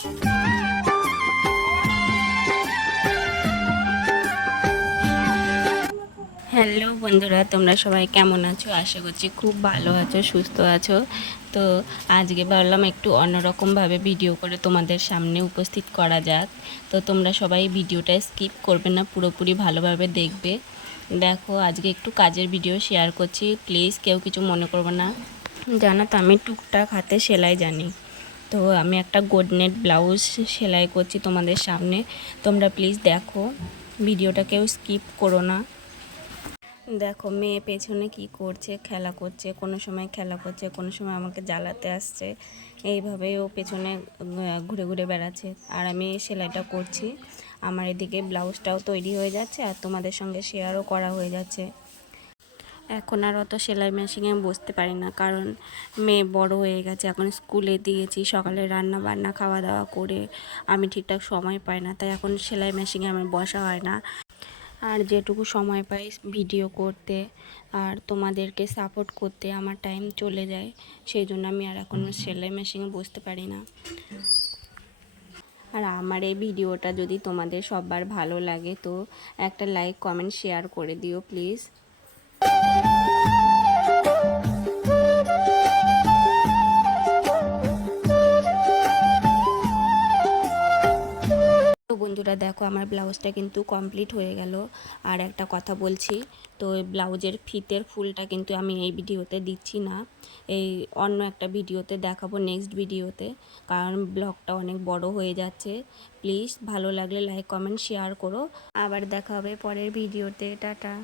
Hello বন্ধুরা, তোমরা সবাই কেমন আছো? আশা করছি খুব ভালো আছো, সুস্থ আছো। তো আজকে ভাবলাম একটু অন্যরকমভাবে ভিডিও করে তোমাদের সামনে উপস্থিত করা যাক। তো তোমরা সবাই ভিডিওটা স্কিপ করবে না, পুরোপুরি ভালোভাবে দেখবে। দেখো, আজকে একটু কাজের ভিডিও শেয়ার করছি, প্লিজ কেউ কিছু মনে করবে না। জানো তো, আমি টুকটাক হাতে সেলাই জানি। তো আমি একটা গোডনেট ব্লাউজ সেলাই করছি তোমাদের সামনে। তোমরা প্লিজ দেখো, ভিডিওটা কেউ স্কিপ করো না। দেখো, মেয়ে পেছনে কি করছে, খেলা করছে, কোনো সময় খেলা করছে, কোনো সময় আমাকে জ্বালাতে আসছে। এইভাবেই ও পেছনে ঘুরে ঘুরে বেড়াচ্ছে, আর আমি সেলাইটা করছি। আমার এদিকে ব্লাউজটাও তৈরি হয়ে যাচ্ছে, আর তোমাদের সঙ্গে শেয়ারও করা হয়ে যাচ্ছে। এখন আর অত সেলাই মেশিনে বসতে পারি না, কারণ মেয়ে বড় হয়ে গেছে, এখন স্কুলে দিয়েছি। সকালে রান্না বান্না খাওয়া দাওয়া করে আমি ঠিকঠাক সময় পাই না, তাই এখন সেলাই মেশিনে আমার বসা হয় না। আর যেটুকু সময় পাই ভিডিও করতে আর তোমাদেরকে সাপোর্ট করতে আমার টাইম চলে যায়, সেই জন্য আমি আর এখন সেলাই মেশিনে বসতে পারি না। আর আমার এই ভিডিওটা যদি তোমাদের সবার ভালো লাগে তো একটা লাইক কমেন্ট শেয়ার করে দিও প্লিজ। তো বন্ধুরা দেখো, আমার ব্লাউজটা কিন্তু কমপ্লিট হয়ে গেল। আর একটা কথা বলছি, তো ব্লাউজের ফিতের ফুলটা কিন্তু আমি এই ভিডিওতে দিচ্ছি না, এই অন্য একটা ভিডিওতে দেখাবো, নেক্সট ভিডিওতে, কারণ ব্লগটা অনেক বড় হয়ে যাচ্ছে। প্লিজ ভালো লাগলে লাইক কমেন্ট শেয়ার করো। আবার দেখা হবে পরের ভিডিওতে। টাটা।